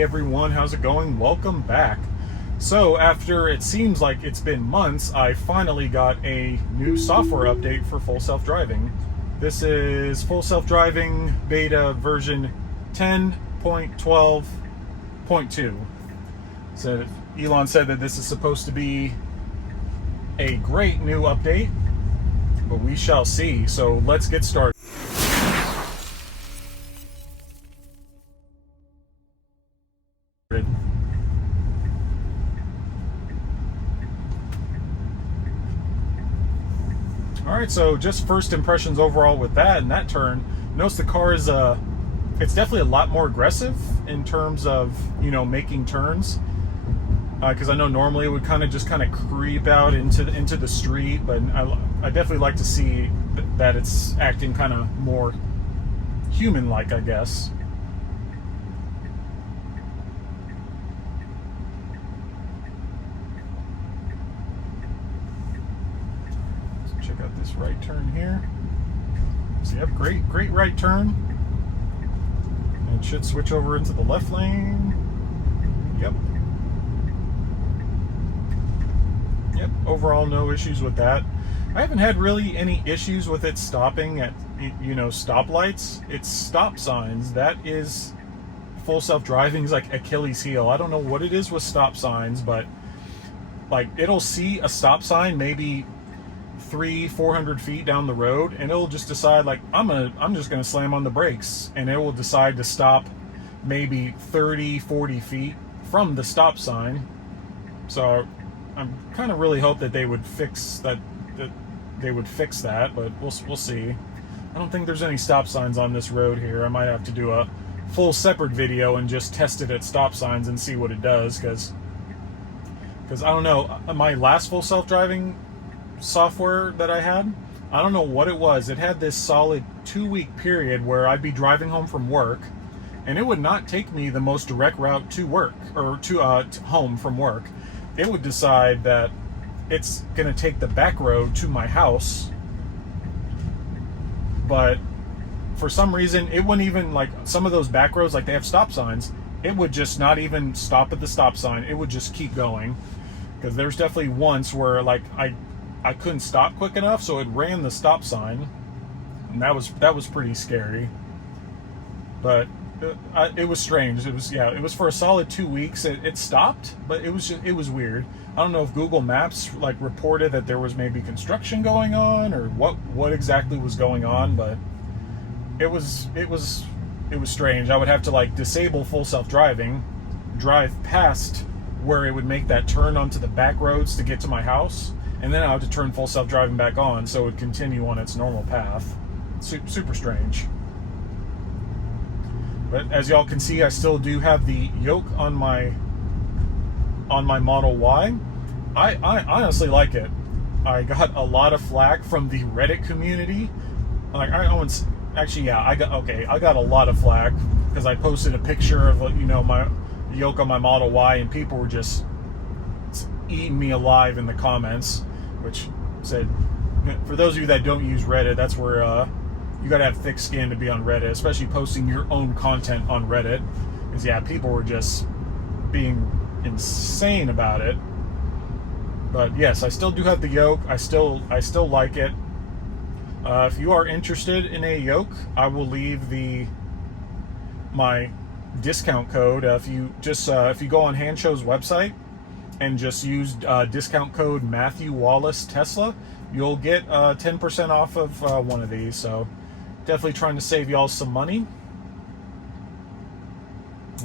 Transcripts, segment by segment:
Hey everyone, how's it going? Welcome back. So after it seems like it's been months, I finally got a new software update for Full Self-Driving. This is Full Self-Driving beta version 10.12.2. So Elon said that this is supposed to be a great new update, but we shall see. So let's get started. Alright, so just first impressions overall with that and that turn. Notice the car is it's definitely a lot more aggressive in terms of, making turns. Because I know normally it would kind of creep out into the street, but I definitely like to see that it's acting kind of more human-like, I guess. Check out this right turn here. So yep, great right turn. And it should switch over into the left lane. Yep. Overall, no issues with that. I haven't had really any issues with it stopping at, stoplights. It's stop signs. That is Full Self-Driving's like Achilles heel. I don't know what it is with stop signs, but like it'll see a stop sign maybe 300-400 feet down the road, and it'll just decide like I'm just gonna slam on the brakes, and it will decide to stop maybe 30-40 feet from the stop sign. So I'm kind of really hope that they would fix that but we'll see. I don't think there's any stop signs on this road here. I might have to do a full separate video and just test it at stop signs and see what it does, because I don't know, my last Full Self-Driving software that I had, I don't know what it was. It had this solid 2-week period where I'd be driving home from work, and it would not take me the most direct route to work or to home from work. It would decide that it's gonna take the back road to my house, but for some reason it wouldn't even, like some of those back roads, like they have stop signs, it would just not even stop at the stop sign. It would just keep going, because there's definitely once where like I couldn't stop quick enough, so it ran the stop sign, and that was pretty scary. But it was strange. It was for a solid 2 weeks. It stopped, but it was weird. I don't know if Google Maps like reported that there was maybe construction going on, or what exactly was going on, but it was strange. I would have to like disable Full Self-Driving, drive past where it would make that turn onto the back roads to get to my house, and then I would have to turn Full Self-Driving back on so it would continue on its normal path. Super strange. But as y'all can see, I still do have the yoke on my Model Y. I honestly like it. I got a lot of flack from the Reddit community. Like I got a lot of flack because I posted a picture of my yoke on my Model Y, and people were just eating me alive in the comments, which said, for those of you that don't use Reddit, that's where you gotta have thick skin to be on Reddit, especially posting your own content on Reddit. Because people were just being insane about it. But yes, I still do have the yoke. I still like it. If you are interested in a yoke, I will leave my discount code. If you go on Handshow's website and just use discount code Matthew Wallace Tesla, you'll get 10% off of one of these. So definitely trying to save y'all some money,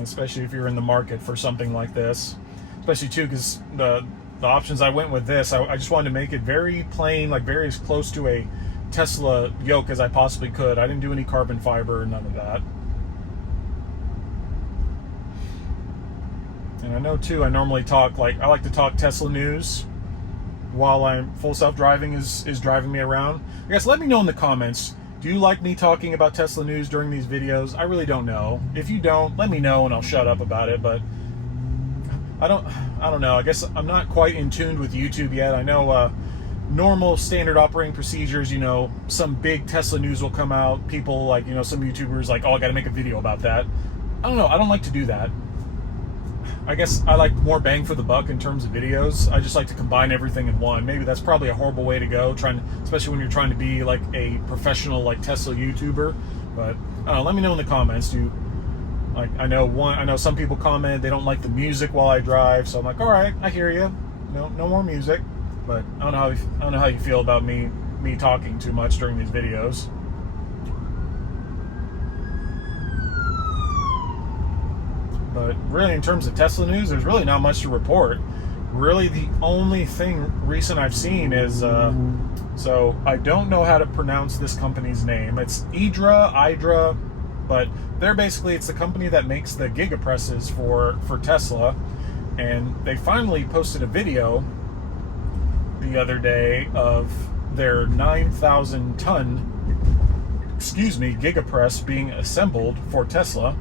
especially if you're in the market for something like this. Especially too, because the options I went with this, I just wanted to make it very plain, like very as close to a Tesla yoke as I possibly could. I didn't do any carbon fiber or none of that. And I know too, I normally I like to talk Tesla news while I'm Full Self-Driving is driving me around. I guess let me know in the comments, do you like me talking about Tesla news during these videos? I really don't know. If you don't, let me know and I'll shut up about it, but I don't know. I guess I'm not quite in tune with YouTube yet. I know normal standard operating procedures, some big Tesla news will come out. People some YouTubers like, oh, I got to make a video about that. I don't know. I don't like to do that. I guess I like more bang for the buck in terms of videos. I just like to combine everything in one. Maybe that's probably a horrible way to go, especially when you're trying to be like a professional like Tesla YouTuber. But let me know in the comments. I know some people comment they don't like the music while I drive, so I'm like, all right, I hear you. No more music. But I don't know how you feel about me talking too much during these videos. But really, in terms of Tesla news, there's really not much to report. Really, the only thing recent I've seen is, so I don't know how to pronounce this company's name. It's Idra, but it's the company that makes the gigapresses for Tesla. And they finally posted a video the other day of their 9,000 ton, gigapress being assembled for Tesla.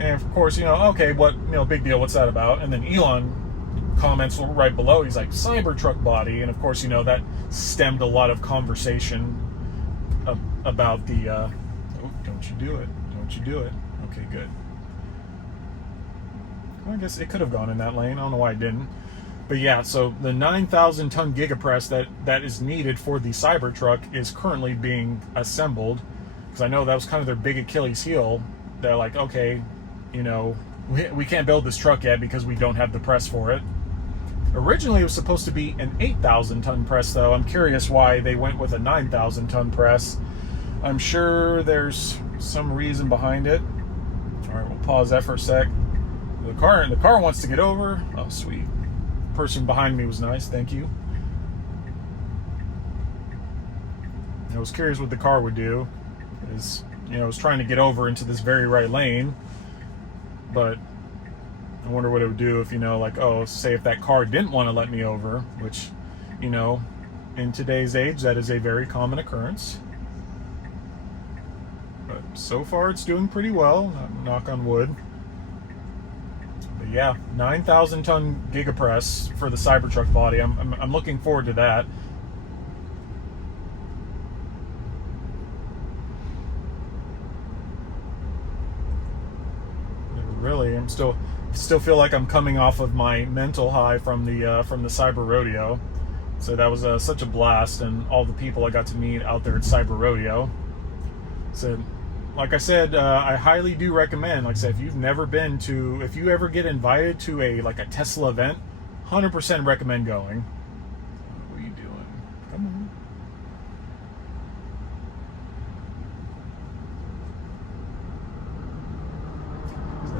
And of course, okay, big deal, what's that about? And then Elon comments right below, he's like, Cybertruck body. And of course, that stemmed a lot of conversation about the, oh, don't you do it. Okay, good. Well, I guess it could have gone in that lane. I don't know why it didn't. But yeah, so the 9,000 ton gigapress that is needed for the Cybertruck is currently being assembled. Because I know that was kind of their big Achilles heel. They're like, okay, we can't build this truck yet because we don't have the press for it. Originally, it was supposed to be an 8,000 ton press, though. I'm curious why they went with a 9,000 ton press. I'm sure there's some reason behind it. All right, we'll pause that for a sec. The car wants to get over. Oh, sweet. The person behind me was nice. Thank you. I was curious what the car would do. I was trying to get over into this very right lane, but I wonder what it would do if, say if that car didn't want to let me over, which, in today's age, that is a very common occurrence. But so far, it's doing pretty well, knock on wood. But yeah, 9,000 ton gigapress for the Cybertruck body. I'm looking forward to that. Really, I'm still feel like I'm coming off of my mental high from the Cyber Rodeo. So that was such a blast, and all the people I got to meet out there at Cyber Rodeo. So, like I said, I highly do recommend. Like I said, if you ever get invited to a Tesla event, 100% recommend going. What are you doing? Come on.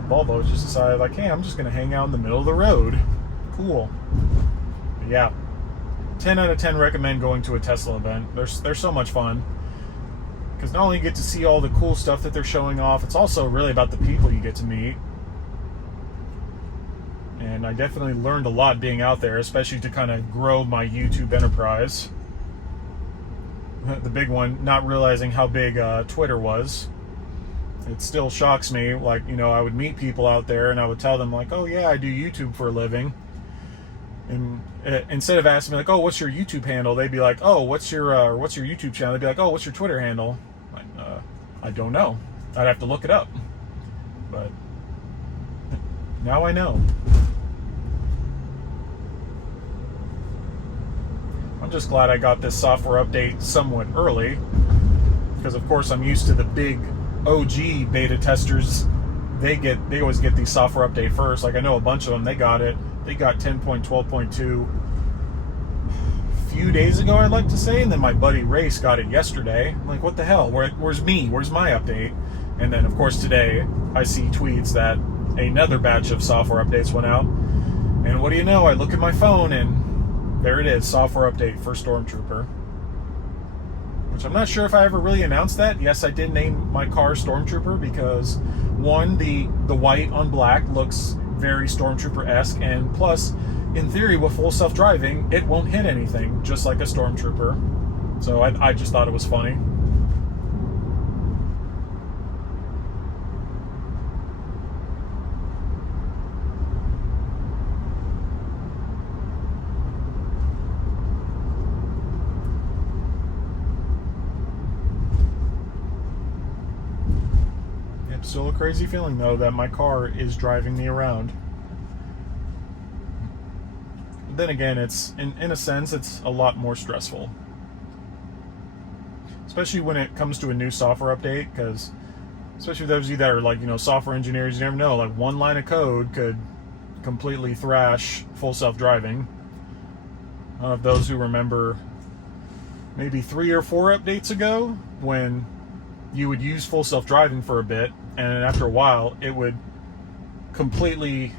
Volvo just decided, hey, I'm just going to hang out in the middle of the road. Cool. But yeah, 10 out of 10 recommend going to a Tesla event. They're so much fun. Because not only you get to see all the cool stuff that they're showing off, it's also really about the people you get to meet. And I definitely learned a lot being out there, especially to kind of grow my YouTube enterprise. The big one, not realizing how big Twitter was. It still shocks me. I would meet people out there and I would tell them oh yeah, I do YouTube for a living. And instead of asking me oh, what's your YouTube handle? They'd be like, oh, what's your YouTube channel? They'd be like, oh, what's your Twitter handle? I don't know. I'd have to look it up. But now I know. I'm just glad I got this software update somewhat early. Because of course I'm used to the big OG beta testers. They always get the software update first. I know a bunch of them, they got 10.12.2 a few days ago, I'd like to say, and then my buddy Race got it yesterday. I'm like, what the hell? Where's me? Where's my update? And then of course today I see tweets that another batch of software updates went out. And what do you know? I look at my phone and there it is, software update for Stormtrooper. Which I'm not sure if I ever really announced that. Yes, I did name my car Stormtrooper because, one, the white on black looks very Stormtrooper-esque, and plus, in theory, with full self-driving, it won't hit anything, just like a Stormtrooper. So I just thought it was funny. Still a crazy feeling though that my car is driving me around. Then again, it's in a sense it's a lot more stressful, especially when it comes to a new software update, because especially those of you that are like, software engineers, you never know, like one line of code could completely thrash full self-driving. I don't know if those who remember maybe 3 or 4 updates ago when you would use full self-driving for a bit, and after a while it would completely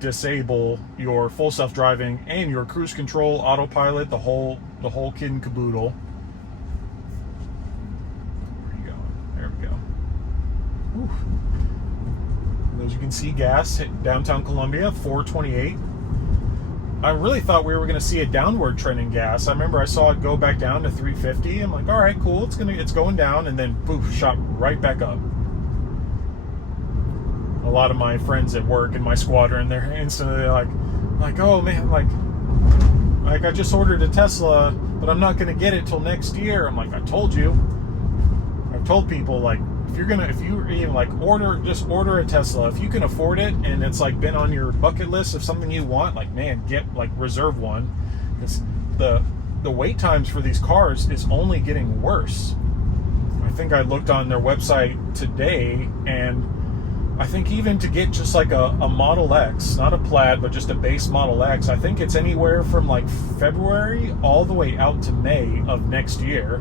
disable your full self-driving and your cruise control, autopilot, the whole kit and caboodle. Where are you going? There we go. Whew. As you can see, gas hit downtown Columbia, 428. I really thought we were going to see a downward trend in gas. I remember I saw it go back down to 350. I'm like, all right, cool. It's going down, and then poof, shot right back up. A lot of my friends at work in my squadron, they're instantly like, oh man, like I just ordered a Tesla, but I'm not going to get it till next year. I'm like, I told you. I've told people, like, if you even like just order a Tesla. If you can afford it and it's like been on your bucket list of something you want, like, man, reserve one, because the wait times for these cars is only getting worse. I think I looked on their website today, and I think even to get just like a Model X, not a Plaid, but just a base Model X, I think it's anywhere from like February all the way out to May of next year.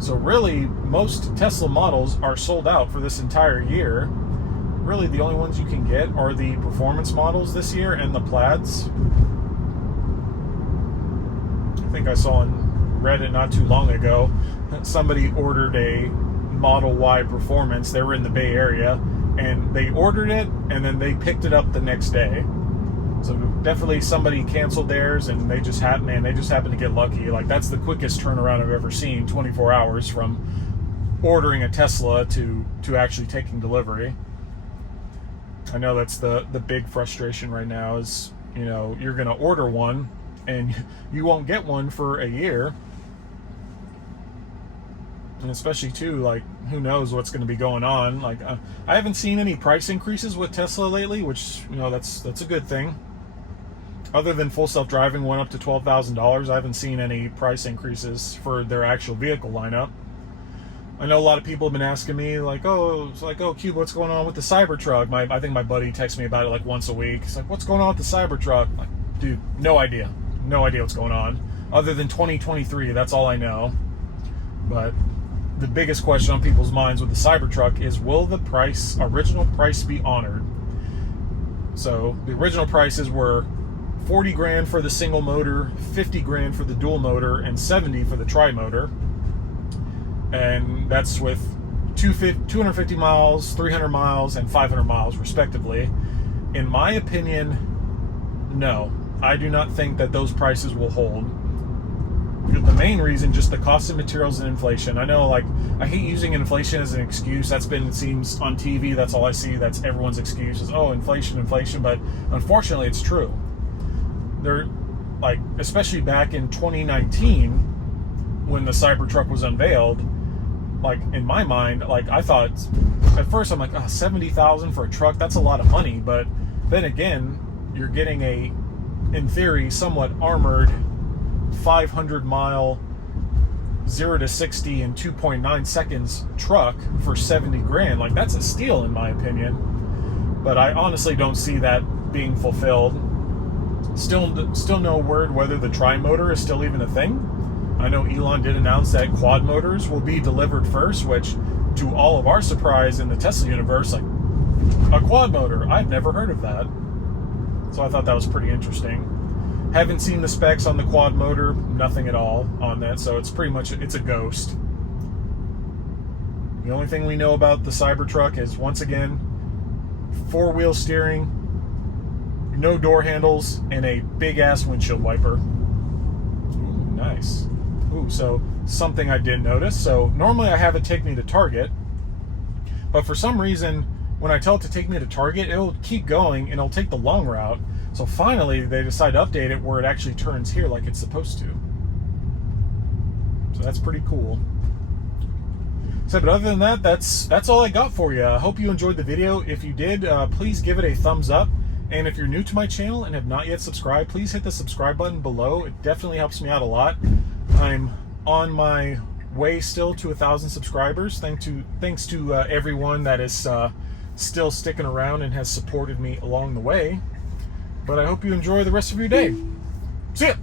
So really, most Tesla models are sold out for this entire year. Really, the only ones you can get are the performance models this year and the Plaids. I think I saw on Reddit not too long ago that somebody ordered a Model Y Performance. They were in the Bay Area, and they ordered it, and then they picked it up the next day. So definitely somebody canceled theirs, and they just happened to get lucky. Like, that's the quickest turnaround I've ever seen, 24 hours from ordering a Tesla to actually taking delivery. I know that's the big frustration right now is, you're going to order one and you won't get one for a year. And especially too, like, who knows what's going to be going on. Like, I haven't seen any price increases with Tesla lately, which, that's a good thing. Other than full self-driving went up to $12,000, I haven't seen any price increases for their actual vehicle lineup. I know a lot of people have been asking me, like, Cube, what's going on with the Cybertruck? I think my buddy texts me about it like once a week. He's like, what's going on with the Cybertruck? I'm like, dude, no idea what's going on. Other than 2023, that's all I know. But the biggest question on people's minds with the Cybertruck is, will the original price be honored? So the original prices were $40,000 for the single motor, $50,000 for the dual motor, and $70,000 for the tri-motor. And that's with 250 miles, 300 miles, and 500 miles, respectively. In my opinion, no. I do not think that those prices will hold. The main reason, just the cost of materials and inflation. I know, like, I hate using inflation as an excuse. It seems on TV, that's all I see. That's everyone's excuse is, oh, inflation. But unfortunately, it's true. They're, like, especially back in 2019, when the Cybertruck was unveiled, like, in my mind, like, I thought, at first I'm like, oh, $70,000 for a truck, that's a lot of money. But then again, you're getting a, in theory, somewhat armored 500-mile 0 to 60 in 2.9 seconds truck for $70,000. Like, that's a steal in my opinion. But I honestly don't see that being fulfilled. Still no word whether the tri-motor is still even a thing. I know Elon did announce that quad motors will be delivered first, which, to all of our surprise in the Tesla universe, like, a quad motor, I've never heard of that. So I thought that was pretty interesting. Haven't seen the specs on the quad motor, nothing at all on that, so it's pretty much, it's a ghost. The only thing we know about the Cybertruck is, once again, 4-wheel steering, no door handles, and a big-ass windshield wiper. Ooh, nice. Ooh, so something I did notice. So normally I have it take me to Target, but for some reason, when I tell it to take me to Target, it'll keep going and it'll take the long route. So finally, they decide to update it where it actually turns here like it's supposed to. So that's pretty cool. So, but other than that, that's all I got for you. I hope you enjoyed the video. If you did, please give it a thumbs up. And if you're new to my channel and have not yet subscribed, please hit the subscribe button below. It definitely helps me out a lot. I'm on my way still to 1,000 subscribers. Thanks to everyone that is still sticking around and has supported me along the way. But I hope you enjoy the rest of your day. See ya!